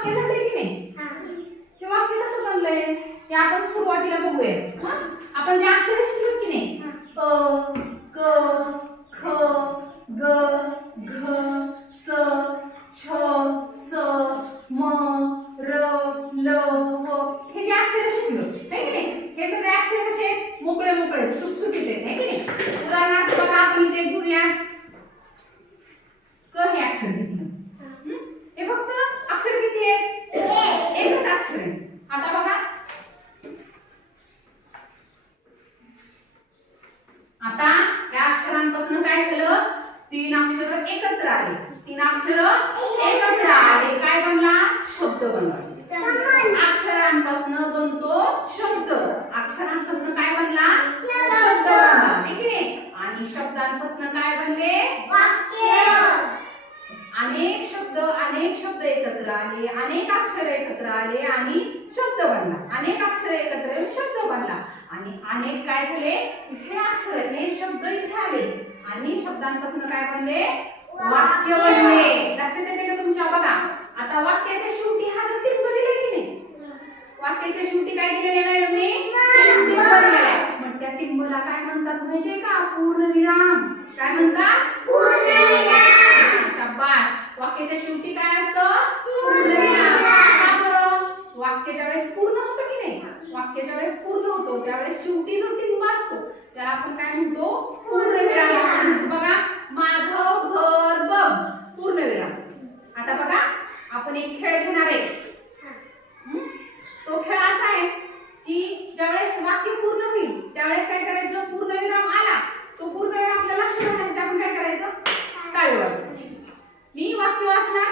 वाक्य झाले की नाही? हे वाक्य कसं बनलंय ते आपण सुरुवातीला बघूया. आपण जे अक्षर शिकलो की नाही, अ क ख ग घ च छ स म र ल व हे जे अक्षर शिकलो आहे की नाही, हे सगळे अक्षर कसे मोकळे मोकळे सुटसुटीत आहेत आहे की नाही. उदाहरणार्थ बघा आपण इथे घेऊया क हे अक्षर घेतलं. हे फक्त अक्षर किती आहेत? एकच अक्षर आहे. आता बघा आता या अक्षरांपासून काय झालं? 3 अक्षर एकत्र आले. 3 अक्षर एकत्र आले, काय बनला? शब्द बनला. अक्षरांपासून बनतो शब्द. अक्षरांपासून काय बनला? शब्द बनला आहे की नाही. आणि शब्दांपासून काय बनले? वाक्य. अनेक शब्द एकत्र आले, अनेक अक्षर एकत्र आले आणि शब्द बनला. अनेक अक्षर एकत्र येऊन शब्द बनला. आणि अनेक काय झाले? इथे अक्षर हे शब्द इथे आले आणि शब्दांपासून काय बनले? वाक्य बनले. लक्षात येते का तुमच्या? बघा आता वाक्याच्या शेवटी हा जो टिंब दिलाय की नाही, वाक्याच्या शेवटी काय दिलेले मॅडमने? टिंब दिलेला. मग त्या टिंबला काय म्हणतात माहितीये का? पूर्णविराम. काय म्हणतात? पूर्णविराम. शाबास. वाक्याच्या शेवटी काय असतं? पूर्णविराम. का बरं? वाक्य ज्यावेळेस पूर्ण होतं की नाही, वाक्य ज्यावेळेस पूर्ण होतो त्यावेळेस शेवटी जो टिंब असतो त्याला आपण काय म्हणतो? पूर्णविराम असं म्हणतो. बघा माधव घर बघ, पूर्णविराम. आता बघा आपण एक खेळ घेणार आहे. तो खेळ असा आहे की ज्यावेळेस वाक्य पूर्ण होईल त्यावेळेस काय करायचं? पूर्णविराम आला, तो पूर्णविराम आपल्या लक्षात राहण्यासाठी आपण काय करायचं? टाळी वाजवायची. मी वाक्य वाचणार,